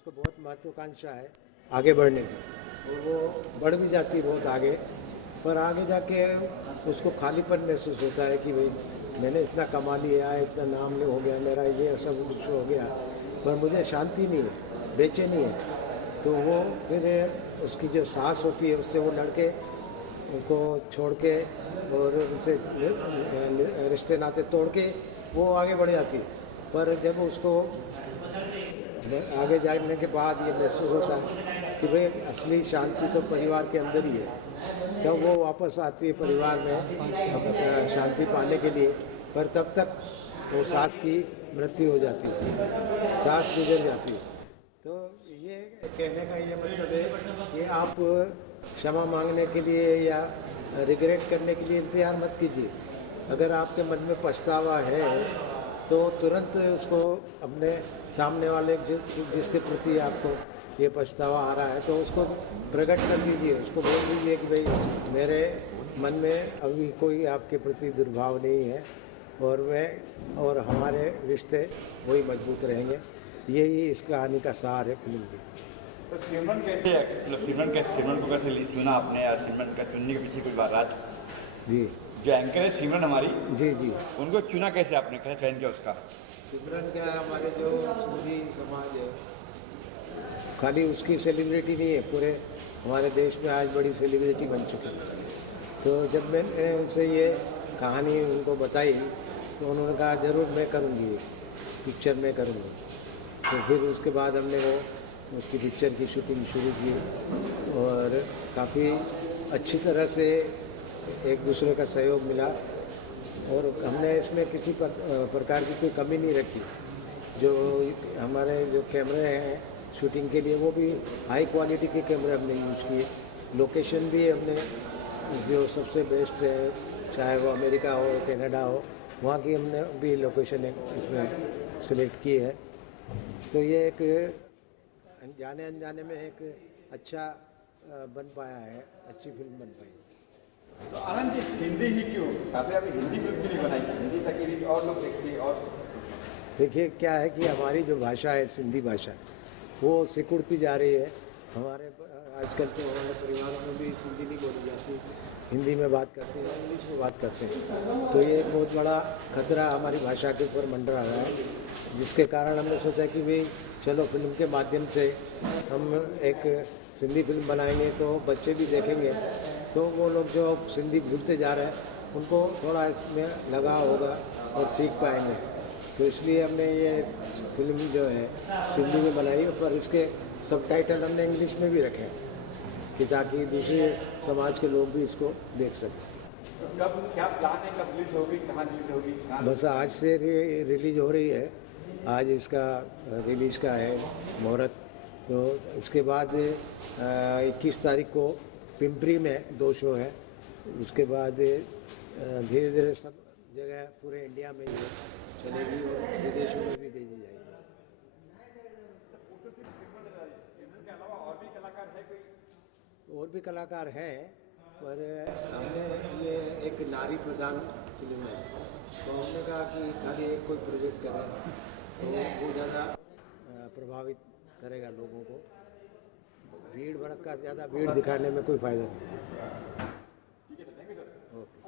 उसको बहुत महत्वाकांक्षा है आगे बढ़ने की, और वो बढ़ भी जाती है बहुत आगे, पर आगे जाके उसको खालीपन महसूस होता है कि भाई मैंने इतना कमा लिया, इतना नाम हो गया मेरा, ये सब कुछ हो गया, पर मुझे शांति नहीं है, बेचैनी है। तो वो फिर उसकी जो सास होती है उससे वो लड़के उनको छोड़ के और उनसे रिश्ते नाते तोड़ के वो आगे बढ़ जाती है। पर जब उसको आगे जाने के बाद ये महसूस होता है कि भाई असली शांति तो परिवार के अंदर ही है, तब वो वापस आती है परिवार में शांति पाने के लिए। पर तब तक वो सास की मृत्यु हो जाती है, सास गुजर जाती है। तो ये कहने का ये मतलब है कि आप क्षमा मांगने के लिए या रिग्रेट करने के लिए इंतजार मत कीजिए। अगर आपके मन में पछतावा है तो तुरंत उसको अपने सामने वाले जिसके प्रति आपको ये पछतावा आ रहा है तो उसको प्रकट कर दीजिए, उसको बोल दीजिए कि भाई मेरे मन में अभी कोई आपके प्रति दुर्भाव नहीं है और और हमारे रिश्ते वही मजबूत रहेंगे। यही इस कहानी का सार है फिल्म की। तो सिमरन कैसे मतलब सिमरन को कैसे चुना आपने, या सिमरन का चुनने के पीछे कोई बात आज? जी, जो एंकर है सिमरन हमारी, जी जी, उनको चुना कैसे आपने, कैसे चयन किया उसका? सिमरन क्या हमारे जो सिंधी समाज है, खाली उसकी सेलिब्रिटी नहीं है, पूरे हमारे देश में आज बड़ी सेलिब्रिटी बन चुकी है। तो जब मैंने उनसे ये कहानी उनको बताई तो उन्होंने कहा ज़रूर मैं करूँगी, पिक्चर में करूँगी। तो फिर उसके बाद हमने उसकी पिक्चर की शूटिंग शुरू की और काफ़ी अच्छी तरह से एक दूसरे का सहयोग मिला और हमने इसमें किसी प्रकार की कोई कमी नहीं रखी। जो हमारे जो कैमरे हैं शूटिंग के लिए वो भी हाई क्वालिटी के कैमरे हमने यूज़ किए। लोकेशन भी हमने जो सबसे बेस्ट है, चाहे वो अमेरिका हो कनाडा हो, वहाँ की हमने भी लोकेशन इसमें सिलेक्ट की है। तो ये एक जाने अनजाने में एक अच्छा बन पाया है, अच्छी फिल्म बन पाई। तो आनंद जी, हिंदी ही क्यों साथ अभी हिंदी फिल्म क्यों नहीं बनाई? हिंदी तक ही और लोग देखते और देखिए क्या है कि हमारी जो भाषा है सिंधी भाषा वो सिकुड़ती जा रही है। हमारे आजकल तो हमारे परिवारों में भी सिंधी नहीं बोली जाती, हिंदी में बात करते हैं, इंग्लिश में बात करते हैं। तो ये एक बहुत बड़ा खतरा हमारी भाषा के ऊपर मंडरा रहा है, जिसके कारण हमने सोचा कि भाई चलो फिल्म के माध्यम से हम एक सिंधी फिल्म बनाएंगे तो बच्चे भी देखेंगे, तो वो लोग जो सिंधी भूलते जा रहे हैं उनको थोड़ा इसमें लगाव होगा और सीख पाएंगे। तो इसलिए हमने ये फिल्म जो है सिंधी में बनाई, पर इसके सबटाइटल हमने इंग्लिश में भी रखे कि ताकि दूसरे समाज के लोग भी इसको देख सकें। कब क्या प्लान है, कब रिलीज होगी, कहाँ रिलीज होगी? बस आज से रिलीज हो रही है, आज इसका रिलीज का है मुहूर्त। तो इसके बाद 21 तारीख को पिंपरी में 2 शो है, उसके बाद धीरे धीरे सब जगह पूरे इंडिया में ये चलेगी और विदेशों में भी भेजी जाएगी। के अलावा और भी कलाकार है कोई? और भी कलाकार हैं, पर हमने ये एक नारी प्रधान फिल्म है, तो हमने कहा कि खाली एक कोई प्रोजेक्ट करें तो वो ज़्यादा प्रभावित करेगा लोगों को। भीड़ भड़का ज़्यादा भीड़ दिखाने में कोई फ़ायदा नहीं।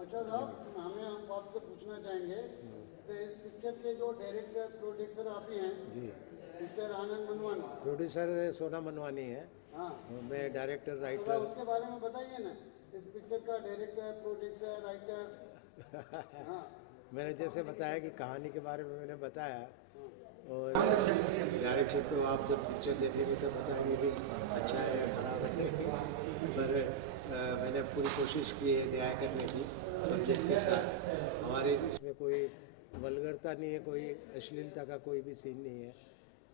अच्छा साहब, हम आपको पूछना चाहेंगे कि इस पिक्चर के जो डायरेक्टर प्रोड्यूसर आप ही हैं जी, मिस्टर आनंद मनवानी, प्रोड्यूसर सोना मनवानी है, हाँ, मैं डायरेक्टर तो राइटर। उसके बारे में बताइए ना, इस पिक्चर का डायरेक्टर प्रोड्यूसर राइटर। हाँ, मैंने जैसे बताया कि कहानी के बारे में मैंने बताया, और डायरेक्शन तो आप जब पिक्चर देखेंगे तो बताएंगे कि अच्छा है या खराब है। पर मैंने पूरी कोशिश की है न्याय करने की सब्जेक्ट के साथ। हमारे इसमें कोई वल्गरता नहीं है, कोई अश्लीलता का कोई भी सीन नहीं है,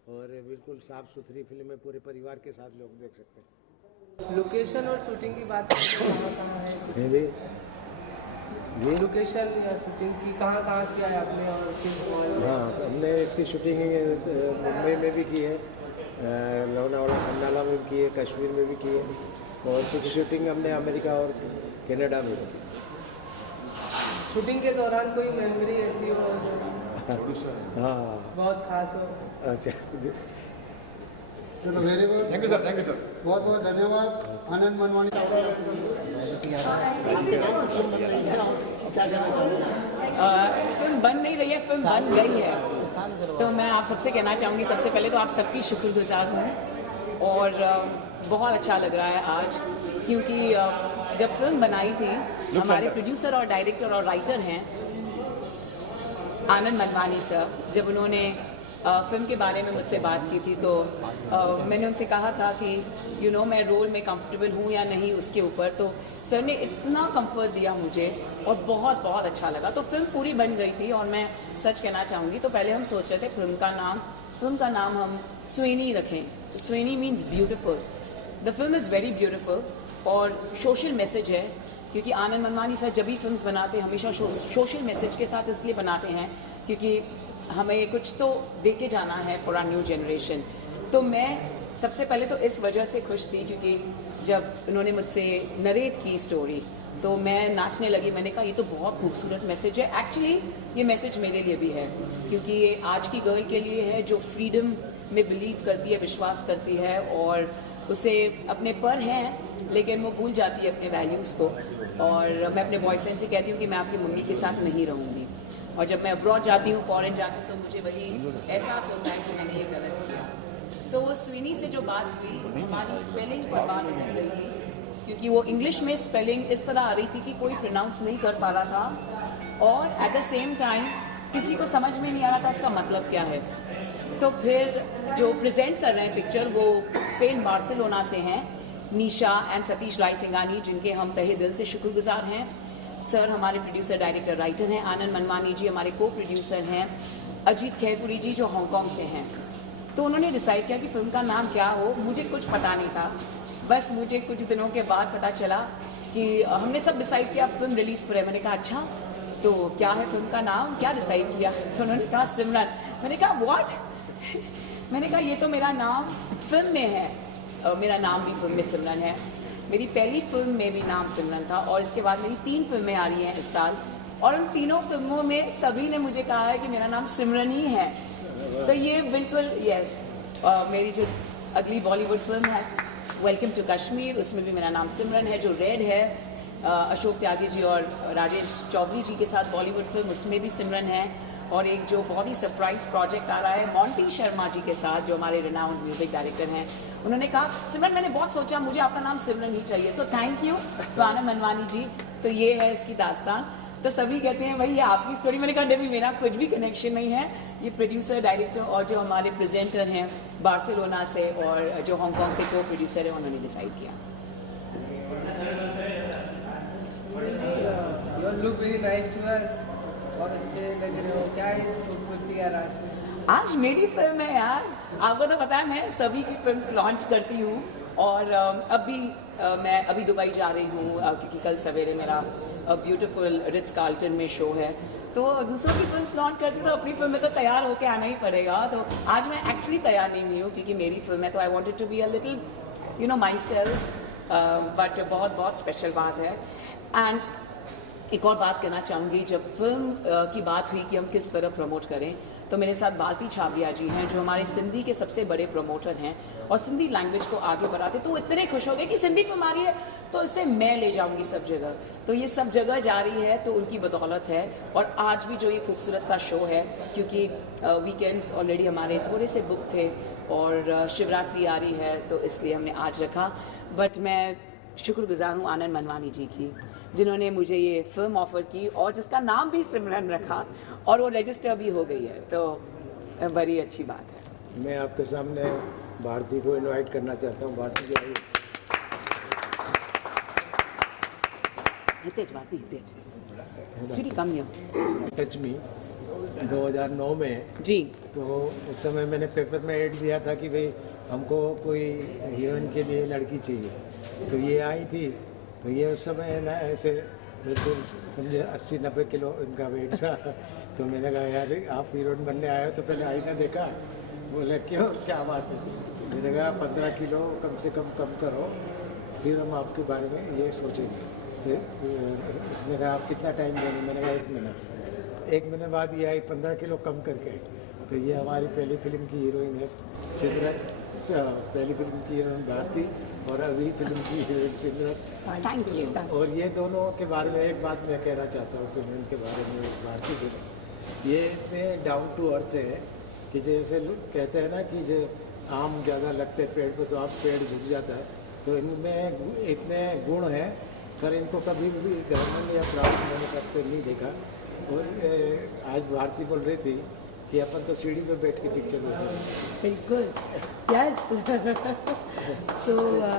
और बिल्कुल साफ़ सुथरी फिल्म है, पूरे परिवार के साथ लोग देख सकते हैं। लोकेशन और शूटिंग की बात करें कहाँ है? जी जी, लोकेशन या शूटिंग की कहाँ किया है आपने और किस मॉल में? हाँ, हमने इसकी शूटिंग मुंबई में भी की है, लोनावाला खंडाला में भी की है, कश्मीर में भी की है, और कुछ शूटिंग हमने अमेरिका और कनाडा में की। शूटिंग के दौरान कोई मेमोरी ऐसी हो जो हाँ, बहुत खास हो? अच्छा, चलो very good, thank you sir, thank you sir. बहुत बहुत धन्यवाद आनंद मनवानी। क्या कहना चाहूँगा? फिल्म बन नहीं रही है, फिल्म बन गई है। तो मैं आप सबसे कहना चाहूँगी, सबसे पहले तो आप सबकी शुक्रगुजार हूँ और बहुत अच्छा लग रहा है आज, क्योंकि जब फिल्म बनाई थी हमारे प्रोड्यूसर और डायरेक्टर और राइटर हैं आनंद मनवानी सर, जब उन्होंने फिल्म के बारे में मुझसे बात की थी तो मैंने उनसे कहा था कि मैं रोल में कंफर्टेबल हूँ या नहीं उसके ऊपर, तो सर ने इतना कंफर्ट दिया मुझे और बहुत बहुत अच्छा लगा। तो फिल्म पूरी बन गई थी और मैं सच कहना चाहूँगी, तो पहले हम सोच रहे थे फिल्म का नाम हम स्वेनी रखें। Sweni means beautiful. The film is very beautiful और सोशल मैसेज है, क्योंकि आनंद मनवानी सर जब भी फिल्म्स बनाते हैं हमेशा सोशल मैसेज के साथ इसलिए बनाते हैं क्योंकि हमें कुछ तो दे के जाना है फॉर आवर न्यू जनरेशन। तो मैं सबसे पहले तो इस वजह से खुश थी क्योंकि जब उन्होंने मुझसे नरेट की स्टोरी तो मैं नाचने लगी। मैंने कहा ये तो बहुत खूबसूरत मैसेज है। एक्चुअली ये मैसेज मेरे लिए भी है, क्योंकि ये आज की गर्ल के लिए है जो फ्रीडम में बिलीव करती है, विश्वास करती है और उसे अपने पर हैं लेकिन वो भूल जाती है अपने वैल्यूज़ को। और मैं अपने बॉयफ्रेंड से कहती हूँ कि मैं आपकी मम्मी के साथ नहीं रहूँगी, और जब मैं अब्रॉड जाती हूँ, फॉरेन जाती हूँ, तो मुझे वही एहसास होता है कि मैंने ये गलत किया। तो वो स्विनी से जो बात हुई, हमारी स्पेलिंग पर बात उतर गई थी, क्योंकि वो इंग्लिश में स्पेलिंग इस तरह आ रही थी कि कोई प्रोनाउंस नहीं कर पा रहा था और एट द सेम टाइम किसी को समझ में नहीं आ रहा था इसका मतलब क्या है। तो फिर जो प्रेजेंट कर रहे हैं पिक्चर वो स्पेन बार्सिलोना से हैं, निशा एंड सतीश राय सिंगानी, जिनके हम तहे दिल से शुक्रगुजार हैं। सर हमारे प्रोड्यूसर डायरेक्टर राइटर हैं, आनंद मनवानी जी हमारे को प्रोड्यूसर हैं, अजीत खैरपुरी जी जो हांगकांग से हैं। तो उन्होंने डिसाइड किया कि फिल्म का नाम क्या हो। मुझे कुछ पता नहीं था, बस मुझे कुछ दिनों के बाद पता चला कि हमने सब डिसाइड किया फिल्म रिलीज़ पर है। मैंने कहा अच्छा तो क्या है फिल्म का नाम, क्या डिसाइड किया? तो उन्होंने कहा सिमरन। मैंने कहा व्हाट? मैंने कहा ये तो मेरा नाम फिल्म में है, मेरा नाम भी फिल्म में सिमरन है। मेरी पहली फिल्म में भी नाम सिमरन था और इसके बाद मेरी 3 फिल्में आ रही हैं इस साल, और उन तीनों फिल्मों में सभी ने मुझे कहा है कि मेरा नाम सिमरन ही है। तो ये बिल्कुल यस। मेरी जो अगली बॉलीवुड फिल्म है वेलकम टू कश्मीर, उसमें भी मेरा नाम सिमरन है। जो रेड है अशोक त्यागी जी और राजेश चौधरी जी के साथ बॉलीवुड फिल्म, उसमें भी सिमरन है। और एक जो बहुत ही सरप्राइज प्रोजेक्ट आ रहा है मोंटी शर्मा जी के साथ, जो हमारे रिनाउंड म्यूजिक डायरेक्टर हैं, उन्होंने कहा सिमरन मैंने बहुत सोचा मुझे आपका नाम सिमरन ही चाहिए, सो थैंक यू तो आनंद मनवानी जी। तो ये है इसकी दास्तान। तो सभी कहते हैं भाई ये आपकी स्टोरी। मैंने कहा नहीं, मेरा कुछ भी कनेक्शन नहीं है, ये प्रोड्यूसर डायरेक्टर और जो हमारे प्रेजेंटर हैं बार्सिलोना से और जो हांगकांग से को प्रोड्यूसर है उन्होंने डिसाइड किया। Look very nice to us, बहुत अच्छे लग रहे हो। क्या है इस खूबसूरती का राज? आज मेरी फिल्म है यार, आपको तो पता है मैं सभी की फिल्म्स लॉन्च करती हूँ और मैं अभी दुबई जा रही हूँ क्योंकि कल सवेरे मेरा ब्यूटीफुल रिट्स कार्ल्टन में शो है। तो दूसरों की फिल्म्स लॉन्च करती तो अपनी फिल्म में तो तैयार होकर आना ही पड़ेगा। तो आज मैं एक्चुअली तैयार नहीं हुई हूँ क्योंकि मेरी फिल्म है, तो I wanted to be a little myself, but बहुत बहुत स्पेशल बात है। एंड एक और बात करना चाहूँगी, जब फिल्म की बात हुई कि हम किस तरह प्रमोट करें, तो मेरे साथ बाल्टी छाबरिया जी हैं जो हमारे सिंधी के सबसे बड़े प्रमोटर हैं और सिंधी लैंग्वेज को आगे बढ़ाते। तो वो इतने खुश हो गए कि सिंधी फिल्म आ रही है तो इसे मैं ले जाऊंगी सब जगह। तो ये सब जगह जा रही है तो उनकी बदौलत है। और आज भी जो ये खूबसूरत सा शो है, क्योंकि वीकेंड्स ऑलरेडी हमारे थोड़े से बुक थे और शिवरात्रि आ रही है तो इसलिए हमने आज रखा। बट मैं शुक्रगुजार हूँ आनंद मनवानी जी की, जिन्होंने मुझे ये फिल्म ऑफ़र की और जिसका नाम भी सिमरन रखा और वो रजिस्टर भी हो गई है, तो बड़ी अच्छी बात है। मैं आपके सामने भारती को इनवाइट करना चाहता हूँ। भारती जी आइए। हितेश भारती, हितेश सीढ़ी कम है। टच मी 2009 में जी, तो उस समय मैंने पेपर में ऐड दिया था कि भाई हमको कोई हीरोइन के लिए लड़की चाहिए। तो ये आई थी, तो ये उस समय ना ऐसे बिल्कुल समझे 80-90 किलो इनका वेट था। तो मैंने कहा यार आप हीरोइन बनने आए हो तो पहले आईना देखा? बोले क्यों, क्या बात है? मैंने कहा 15 किलो कम से कम करो, फिर हम आपके बारे में ये सोचेंगे। तो उसने कहा आप कितना टाइम देंगे? मैंने कहा 1 महीना। 1 महीने बाद ये आई 15 किलो कम करके। तो ये हमारी पहली फिल्म की हीरोइन है सिमरन। पहली फिल्म की हीरोइन भारती और अभी फिल्म की हीरोइन सिमरन। Thank you. और ये दोनों के बारे में एक बात मैं कहना चाहता हूँ सिमरन के बारे में, भारती के, ये इतने डाउन टू अर्थ है कि जैसे लोग कहते हैं ना कि जो आम ज़्यादा लगते हैं पेड़ पे तो आप पेड़ झुक जाता है, तो इनमें इतने गुण हैं, पर इनको कभी भी घमंड या प्राउड मैंने करते नहीं देखा। और आज भारती बोल रही थी कि अपन तो सीढ़ी पे बैठ के पिक्चर देखते हैं। Very good. Yes. So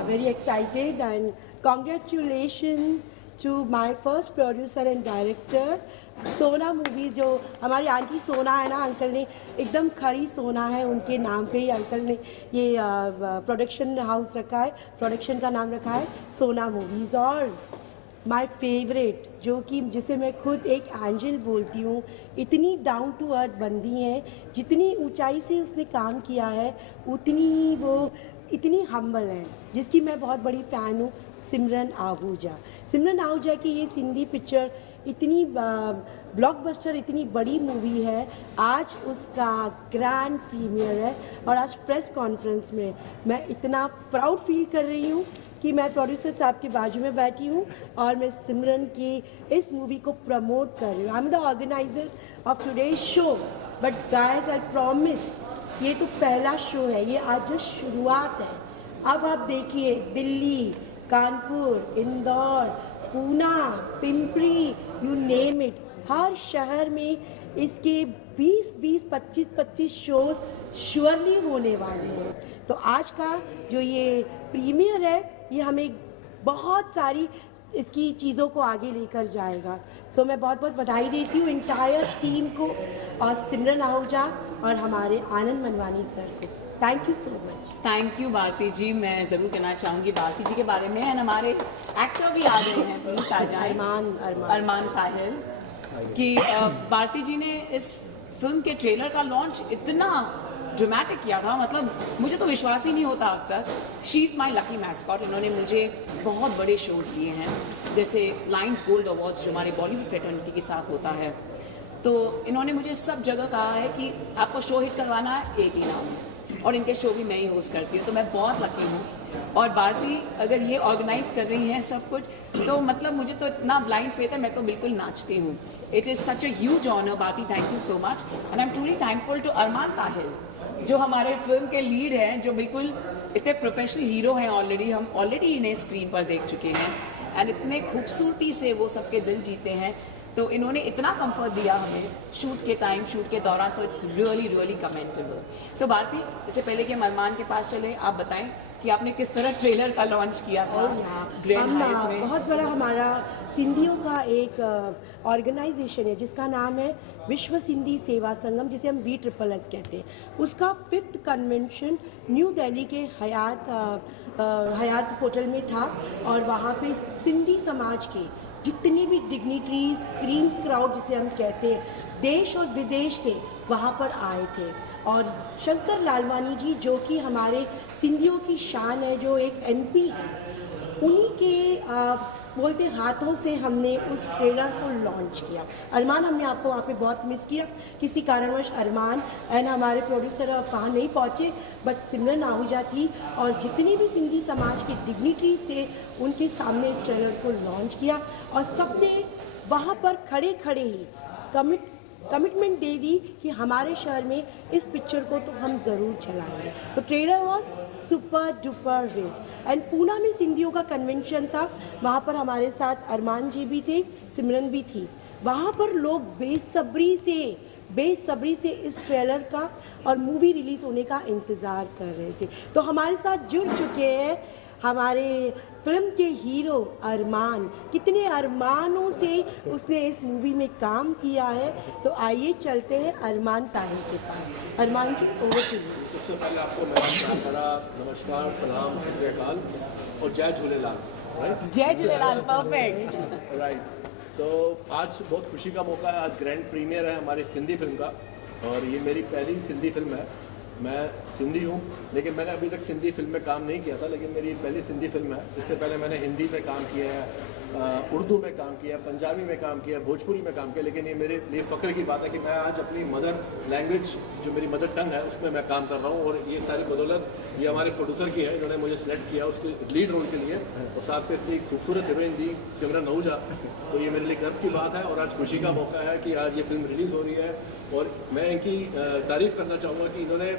very excited and congratulations to my first producer and director. सोना मूवी जो हमारी आंटी सोना है ना, अंकल ने एकदम खरी सोना है उनके नाम पे ही अंकल ने ये प्रोडक्शन हाउस रखा है, प्रोडक्शन का नाम रखा है सोना मूवीज़। और माय फेवरेट जो कि जिसे मैं खुद एक एंजल बोलती हूँ, इतनी डाउन टू अर्थ बंदी है, जितनी ऊंचाई से उसने काम किया है उतनी ही वो इतनी हम्बल है, जिसकी मैं बहुत बड़ी फ़ैन हूँ, सिमरन आहूजा। सिमरन आहूजा की ये सिंधी पिक्चर इतनी ब्लॉकबस्टर, इतनी बड़ी मूवी है, आज उसका ग्रैंड प्रीमियर है। और आज प्रेस कॉन्फ्रेंस में मैं इतना प्राउड फील कर रही हूँ कि मैं प्रोड्यूसर साहब के बाजू में बैठी हूँ और मैं सिमरन की इस मूवी को प्रमोट कर रही हूँ। I am the organiser of today's show, but guys I promise ये तो पहला शो है, ये आज जस्ट शुरुआत है। अब आप देखिए Delhi, Kanpur, Indore, Poona, Pimpri, you name it, हर शहर में इसके 20-20, 25-25 शोज श्योरली होने वाले हैं। तो आज का जो ये प्रीमियर है ये हमें बहुत सारी इसकी चीज़ों को आगे लेकर जाएगा। सो मैं बहुत बहुत बधाई देती हूँ इंटायर टीम को और सिमरन आहूजा और हमारे आनंद मनवानी सर को। Thank you so much. Thank you Bharti ji. मैं ज़रूर कहना चाहूँगी भारती जी के बारे में, एंड हमारे एक्टर भी आ गए हैं, प्लीज आ जाए। अरमान ताहिर कि भारती जी ने इस फिल्म के ट्रेलर का लॉन्च इतना ड्रामेटिक किया था, मतलब मुझे तो विश्वास ही नहीं होता अब तक। She is my lucky mascot. इन्होंने मुझे बहुत बड़े शोज़ दिए हैं, जैसे लायंस गोल्ड अवार्ड्स जो हमारे बॉलीवुड फ्रेटर्निटी के साथ होता है, तो इन्होंने मुझे सब जगह कहा है कि आपको शो हिट करवाना है, एक ही नाम है, और इनके शो भी मैं ही होस्ट करती हूँ, तो मैं बहुत लकी हूँ। और भारती अगर ये ऑर्गेनाइज कर रही हैं सब कुछ, तो मतलब मुझे तो इतना ब्लाइंड फेथ है, मैं तो बिल्कुल नाचती हूँ। It is such a huge honour Bharti, thank you so much. And I am truly thankful to Armaan Tahir जो हमारे फिल्म के लीड हैं, जो बिल्कुल इतने प्रोफेशनल हीरो हैं, हम ऑलरेडी इन्हें स्क्रीन पर देख चुके हैं, एंड इतने खूबसूरती से वो सबके दिल जीते हैं। तो इन्होंने इतना कंफर्ट दिया हमें शूट के टाइम, शूट के दौरान, तो इट्स रियली रियली कमेंटेबल। सो भारती, इससे पहले कि हम अरमान के पास चले, आप बताएं कि आपने किस तरह ट्रेलर का लॉन्च किया था ग्रैंड हाइट में। बहुत बड़ा हमारा सिंधियों का एक ऑर्गेनाइजेशन है जिसका नाम है विश्व सिंधी सेवा संगम, जिसे हम VSSS कहते हैं। उसका 5th कन्वेंशन न्यू दिल्ली के हयात होटल में था, और वहाँ पे सिंधी समाज के जितने भी डिग्निटरीज, क्रीम क्राउड जिसे हम कहते हैं, देश और विदेश से वहाँ पर आए थे। और शंकर लालवानी जी जो कि हमारे सिंधियों की शान है, जो एक MP है, उन्हीं के बोलते हाथों से हमने उस ट्रेलर को लॉन्च किया। अरमान, हमने आपको वहाँ पे बहुत मिस किया, किसी कारणवश अरमान एंड हमारे प्रोड्यूसर वहाँ नहीं पहुँचे, बट सिमरन आहूजा थी और जितने भी सिंधी समाज के डिग्निटरीज थे उनके सामने इस ट्रेलर को लॉन्च किया, और सबने वहाँ पर खड़े खड़े ही कमिटमेंट दे दी कि हमारे शहर में इस पिक्चर को तो हम ज़रूर चलाएंगे। तो trailer was super duper hit. And Poona में सिंधियों का कन्वेंशन था, वहाँ पर हमारे साथ अरमान जी भी थे, सिमरन भी थी। वहाँ पर लोग बेसब्री से इस ट्रेलर का और मूवी रिलीज़ होने का इंतज़ार कर रहे थे। तो हमारे साथ जुड़ चुके हैं हमारे फिल्म के हीरो अरमान। कितने अरमानों से उसने इस मूवी में काम किया है, तो आइए चलते हैं अरमान ताहिर के पास। अरमान जी, ओवर टू यू। सबसे पहले आपको मेरा बड़ा नमस्कार, सलाम, सत श्री अकाल और जय झूलेलाल। राइट, जय झूलेलाल, परफेक्ट। राइट, तो आज बहुत खुशी का मौका है, आज ग्रैंड प्रीमियर है हमारी सिंधी फिल्म का, और ये मेरी पहली सिंधी फिल्म है। मैं सिंधी हूँ, लेकिन मैंने अभी तक सिंधी फिल्म में काम नहीं किया था, लेकिन मेरी पहली सिंधी फिल्म है। इससे पहले मैंने हिंदी में काम किया है, उर्दू में काम किया, पंजाबी में काम किया, भोजपुरी में काम किया, लेकिन ये मेरे लिए फ़ख्र की बात है कि मैं आज अपनी मदर लैंग्वेज जो मेरी मदर टंग है उसमें मैं काम कर रहा हूँ। और ये सारी बदौलत ये हमारे प्रोड्यूसर की है, इन्होंने मुझे सेलेक्ट किया उसके लीड रोल के लिए, और साथ में इतनी खूबसूरत हीरोइन दी सिमरन आहूजा। तो ये मेरे लिए गर्व की बात है और आज खुशी का मौका है कि आज ये फिल्म रिलीज़ हो रही है। और मैं इनकी तारीफ़ करना चाहूँगा कि इन्होंने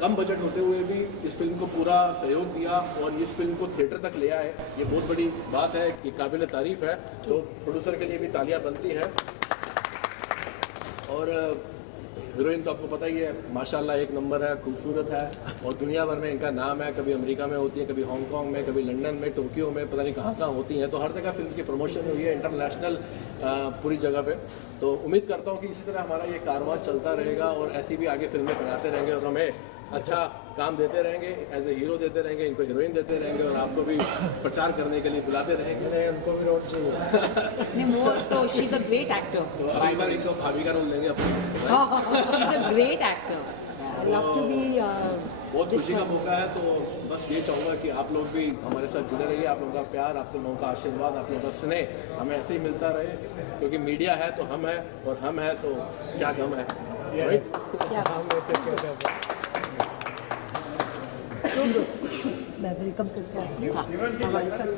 कम बजट होते हुए भी इस फिल्म को पूरा सहयोग दिया और इस फिल्म को थिएटर तक ले आए। ये बहुत बड़ी बात है, ये काबिल तारीफ़ है। तो प्रोड्यूसर के लिए भी तालियां बनती हैं। और हीरोइन तो आपको पता ही है, माशाल्लाह एक नंबर है, खूबसूरत है और दुनिया भर में इनका नाम है। कभी अमेरिका में होती है, कभी हांगकांग में, कभी लंदन में, टोक्यो में, पता नहीं कहाँ कहाँ होती हैं। तो हर जगह फिल्म की प्रमोशन हुई है, इंटरनेशनल पूरी जगह पे। तो उम्मीद करता हूँ कि इसी तरह हमारा ये कारवां चलता रहेगा और ऐसी भी आगे फिल्में बनाते रहेंगे और हमें अच्छा काम देते रहेंगे, एज ए हीरो देते रहेंगे, इनको हीरोइन देते रहेंगे और आपको भी प्रचार करने के लिए बुलाते रहेंगे। उनको भी रोल चाहिए। नहीं, वो तो she is a great actor, तो अगली बार इनको भाभी का रोल देंगे अपने। She is a great actor. I love to be बहुत खुशी का मौका है। तो बस ये चाहूँगा कि आप लोग भी हमारे साथ जुड़े रहिए। आप लोगों का प्यार, आप लोगों का आशीर्वाद, आप लोगों का स्नेह हमें ऐसे ही मिलता रहे, क्योंकि मीडिया है तो हम हैं और हम हैं तो क्या गम है, राइट? मैं वेलकम करता हूँ हमारे साथ।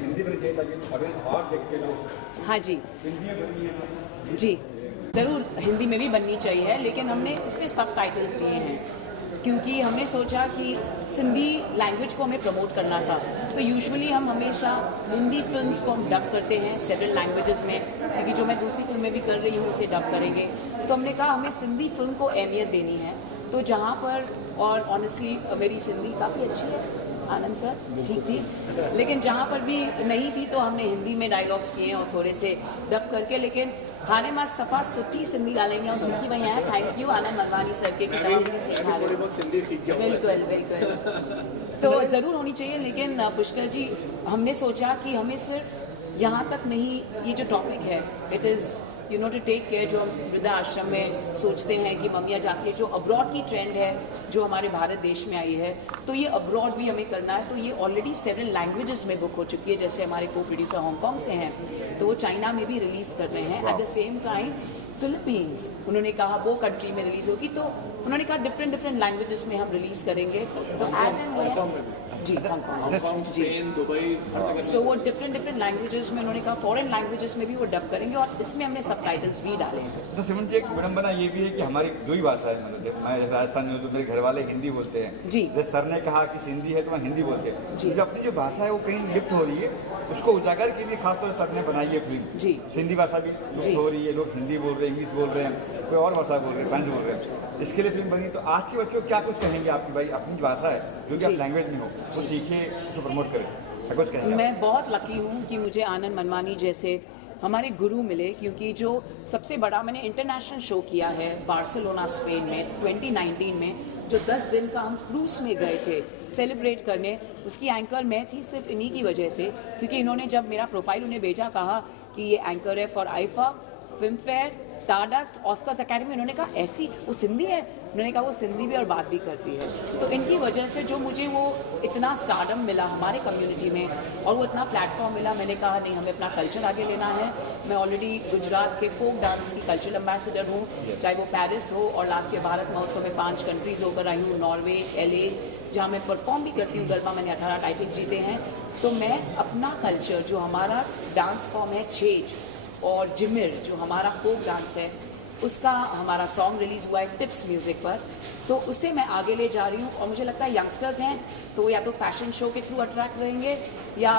हिंदी में चाहिए ताकि ऑडियंस और देख के लोग। हाँ जी जी, ज़रूर हिंदी में भी बननी चाहिए, लेकिन हमने इसमें सब टाइटल्स दिए हैं क्योंकि हमने सोचा कि सिंधी लैंग्वेज को हमें प्रमोट करना था। तो यूजुअली हम हमेशा हिंदी फिल्म्स को हम डब करते हैं सेवरल लैंग्वेजेस में, क्योंकि जो मैं दूसरी फिल्में भी कर रही हूँ उसे डब करेंगे। तो हमने कहा हमें सिंधी फिल्म को अहमियत देनी है। तो जहाँ पर, और ऑनेस्टली मेरी सिंधी काफ़ी अच्छी है, आनंद सर ठीक थी, लेकिन जहाँ पर भी नहीं थी तो हमने हिंदी में डायलॉग्स किए और थोड़े से डब करके, लेकिन हाणे मां सफ़ा सुठी सिंधी ॻाल्हाईंदी ऐं सिखी वई आहियां। Thank you Anand Manwani sir के, कि तव्हां मूंखे सेखारियो। थोड़ी बहुत सिंधी सीख गया हूँ। बिल्कुल बिल्कुल, तो ज़रूर होनी चाहिए। लेकिन पुष्कर जी, हमने सोचा कि हमें सिर्फ यहाँ तक नहीं, ये जो टॉपिक है it is to take care, जो हम वृद्धा आश्रम में सोचते हैं कि मम्मियाँ जाके, जो अब्रॉड की ट्रेंड है जो हमारे भारत देश में आई है, तो ये अब्रॉड भी हमें करना है। तो ये ऑलरेडी सेवरल लैंग्वेजेस में बुक हो चुकी है, जैसे हमारे को प्रोड्यूसर हांगकांग से हैं तो वो चाइना में भी रिलीज़ कर रहे हैं। At the same time Philippines, उन्होंने कहा वो कंट्री में रिलीज़ होगी, तो उन्होंने कहा डिफरेंट लैंग्वेजेस में हम रिलीज़ करेंगे। तो एज एंड जी हांगकांग, स्पेन, दुबई, सो वो डिफरेंट लैंग्वेजेस में, उन्होंने कहा फॉरेन लैंग्वेजेस में भी वो डब करेंगे और इसमें हमने सबटाइटल्स भी डाले हैं। तो सिमरन जी, एक विडंबना ये भी है कि हमारी दो ही भाषा है। मतलब मैं राजस्थान में, मेरे घर वाले हिंदी बोलते हैं जी। जैसे सर ने कहा कि सिंधी है तो मैं हिंदी बोलते हैं जी। जो अपनी जो भाषा है वो कहीं लिप्त हो रही है, उसको उजागर के लिए खासतौर से सर ने बनाई है फिल्म। जी। सिंधी भाषा भी लुप्त हो रही है, लोग हिंदी बोल रहे हैं, इंग्लिश बोल रहे हैं, कोई और भाषा बोल रहे हैं, फ्रेंच बोल रहे हैं। इसके लिए फिल्म बनी। तो आज के बच्चों को क्या कुछ कहेंगे आपकी, भाई अपनी भाषा है जो कि आप लैंग्वेज में हो वो सीखे, उसको प्रमोट करें, क्या कुछ कहेंगे? मैं बहुत लकी हूँ कि मुझे आनंद मनवानी जैसे हमारे गुरु मिले, क्योंकि जो सबसे बड़ा मैंने इंटरनेशनल शो किया है बार्सिलोना स्पेन में 2019 में, जो 10 दिन का हम क्रूज में गए थे सेलिब्रेट करने, उसकी एंकर मैं थी सिर्फ इन्हीं की वजह से, क्योंकि इन्होंने जब मेरा प्रोफाइल उन्हें भेजा, कहा कि ये एंकर है for IIFA, film fair, stardust, Oscars academy. उन्होंने कहा ऐसी वो सिंधी है, उन्होंने कहा वो सिंधी भी और बात भी करती है। तो इनकी वजह से जो मुझे वो इतना स्टारडम मिला हमारे कम्युनिटी में और वो इतना प्लेटफॉर्म मिला, मैंने कहा नहीं, हमें अपना कल्चर आगे लेना है। मैं ऑलरेडी गुजरात के फोक डांस की कल्चरल एम्बेसडर हूँ, चाहे वो पेरिस हो और लास्ट ईयर भारत महोत्सव में 5 कंट्रीज़ होकर आई हूँ, नॉर्वे, LA, जहाँ मैं परफॉर्म भी करती हूँ गरबा, मैंने 18 टाइटल्स जीते हैं। तो मैं अपना कल्चर, जो हमारा डांस फॉर्म है छेज और जिमिर, जो हमारा फोक डांस है, उसका हमारा सॉन्ग रिलीज़ हुआ है टिप्स म्यूज़िक पर, तो उसे मैं आगे ले जा रही हूँ। और मुझे लगता है यंगस्टर्स हैं तो या तो फैशन शो के थ्रू अट्रैक्ट रहेंगे या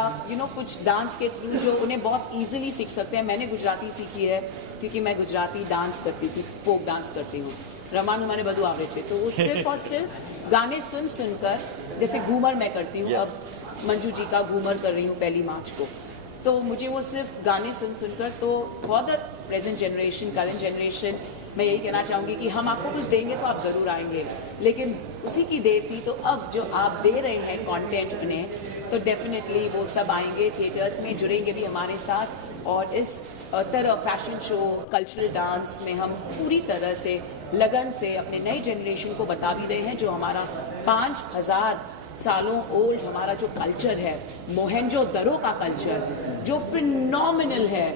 कुछ डांस के थ्रू जो उन्हें बहुत ईजिली सीख सकते हैं। मैंने गुजराती सीखी है क्योंकि मैं गुजराती डांस करती थी, फोक डांस करती हूँ। रमान हमारे बधु आवड़े थे, तो वो सिर्फ और सिर्फ गाने सुनकर, जैसे घूमर मैं करती हूँ, अब मंजू जी का घूमर कर रही हूँ 1 मार्च को, तो मुझे वो सिर्फ गाने सुनकर, तो for the present generation, current generation, मैं यही कहना चाहूँगी कि हम आपको कुछ देंगे तो आप ज़रूर आएंगे, लेकिन उसी की देर थी। तो अब जो आप दे रहे हैं कंटेंट उन्हें, तो डेफिनेटली वो सब आएंगे थिएटर्स में, जुड़ेंगे भी हमारे साथ और इस तरह फैशन शो, कल्चरल डांस में हम पूरी तरह से लगन से अपने नए जनरेशन को बता भी रहे हैं जो हमारा 5000 सालों ओल्ड हमारा जो कल्चर है, मोहनजोदड़ो का कल्चर जो फिनोमिनल है,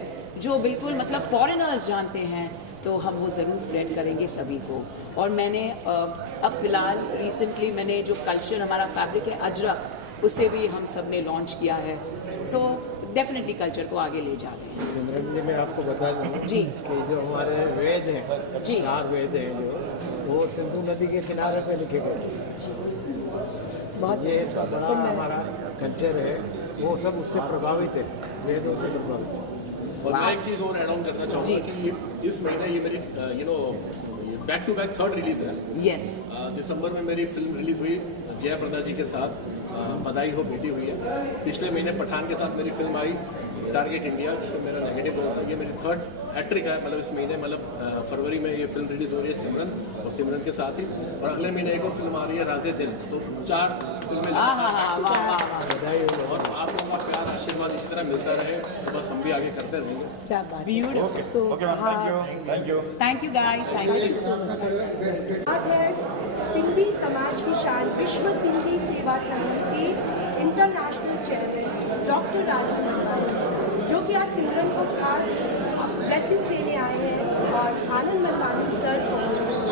जो बिल्कुल मतलब फॉरेनर्स जानते हैं, तो हम वो ज़रूर स्प्रेड करेंगे सभी को। और मैंने अब फिलहाल रिसेंटली मैंने जो कल्चर हमारा फैब्रिक है अजरक, उसे भी हम सब ने लॉन्च किया है। सो डेफिनेटली कल्चर को आगे ले जाते हैं। सिमरन जी, मैं आपको बता दूँ जी कि जो हमारे वेद हैं, जी 4 वेद हैं जो, वो सिंधु नदी के किनारे पे लिखे गए। ये इतना बड़ा हमारा कल्चर है, वो सब उससे प्रभावित है, वेदों से प्रभावित है। और मैं एक चीज़ और ऐड ऑन करना चाहूँगा कि इस महीने ये मेरी back to back 3rd release है। यस दिसंबर में मेरी फिल्म रिलीज हुई जयप्रदा जी के साथ, बधाई हो बेटी हुई है। पिछले महीने पठान के साथ मेरी फिल्म आई टारगेट इंडिया, जिसमें मेरा नेगेटिव रोल था। ये मेरी 3rd हैट्रिक है, मतलब इस महीने, मतलब फरवरी में ये फिल्म रिलीज हो रही है सिमरन, और सिमरन के साथ ही, और अगले महीने एक और फिल्म आ रही है राजे दिल। तो 4 फिल्में और आप लोगों का प्यार आशीर्वाद इसी तरह मिलता रहे, तो बस हम भी आगे करते रहेंगे। क्या बात है। Beautiful. Okay ma'am, thank you. Thank you guys, thank you. बात है सिंधी समाज की शान विश्व सिंधी सेवा संघ की international chairman doctor Raju Manwani, जो कि आज सिमरन को खास ब्लेसिंग देने आए हैं और आनंद मनवानी सर को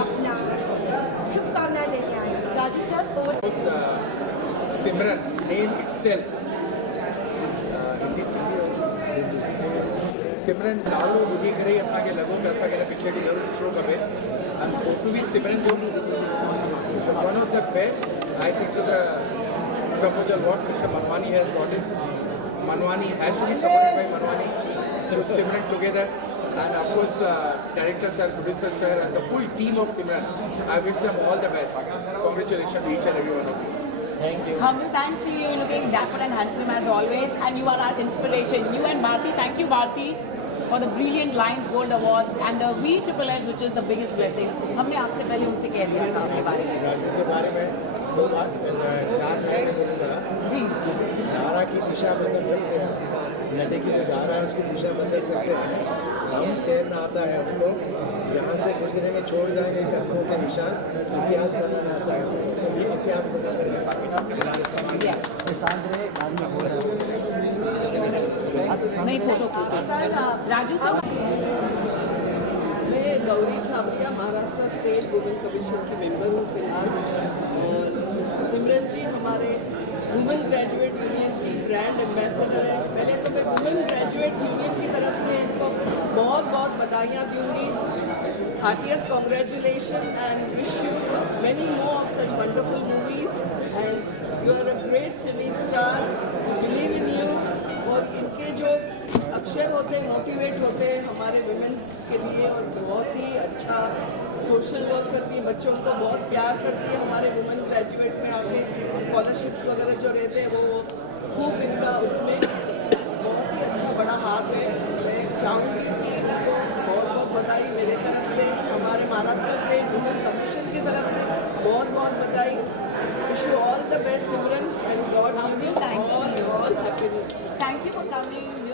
अपना शुभकामनाएं देने आए हैं। राजू सर और Simran name itself Simran नालो ॿुधी करे ई असांखे लॻो त असांखे हिन पिक्चर खे ज़रूरु ॾिसणो खपे। एंड फोटो बि सिमरन जो one of the best I think the proposal what Mr. Manwani has brought in. Manwani has to be supported by Manwani to Simran together, and of course director sir, producer sir, and the full team of Simran. I wish them all the best. Congratulations to each and every one of you. Humble thanks to you, looking dapper and handsome as always, and you are our inspiration. You and Bharti, thank you Bharti for the brilliant Lions Gold Awards and the VSSS, which is the biggest blessing. हमने आपसे पहले उनसे कह दिया था अपने बारे में। राज्य के बारे में 2 बार 4 लाइन बोलूँगा जी। धारा की दिशा बदल सकते हैं, नदी की जो धारा है उसकी दिशा बदल सकते हैं। हम तैरना आता है हमको, जहाँ से गुजरेंगे छोड़ जाएंगे कदमों के निशान, इतिहास बनाना आता है, तो ये इतिहास बदल रहे हैं। नहीं फोटो राजू सर। मैं Gauri Chhabria Maharashtra state women commission की मेंबर हूँ फिलहाल, और सिमरन जी हमारे वुमेन ग्रेजुएट यूनियन की ब्रांड एम्बेसडर है। पहले तो मैं वुमेन ग्रेजुएट यूनियन की तरफ से इनको बहुत बहुत बधाइयाँ दूँगी। Heartiest congratulation and wish you many more of such wonderful movies, and you are a great cine star, believe in you. और इनके जो अक्षर होते हैं मोटिवेट होते हैं हमारे वुमेन्स के लिए, और बहुत ही अच्छा सोशल वर्क करती है, बच्चों को बहुत प्यार करती है। हमारे वुमेन ग्रेजुएट में आके स्कॉलरशिप्स वगैरह जो रहते हैं वो खूब इनका उसमें बहुत ही अच्छा बड़ा हाथ है। मैं चाहूँगी कि इनको बहुत बहुत बधाई मेरे तरफ से, हमारे महाराष्ट्र स्टेट वुमेन कमीशन की तरफ से बहुत बहुत बधाई। Wish you all the best Simran, and God give you all happiness. Thank you for coming.